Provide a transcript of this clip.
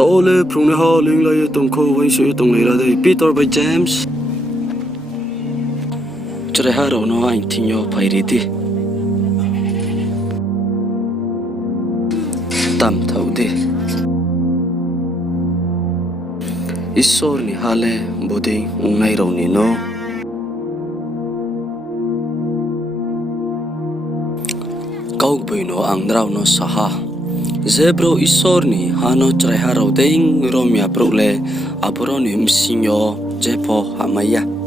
Tole prune haling la yetong ko wen shu tong lera de Peter by James. Chare haro no ain tinyo pairiti. Tam thau de. Isor ni hale boding ungai ro ni no. Kau buino ang draw no saha. Zebro isor ni hano chare haro ding romia prole aboroni msinyo jepo hamaya.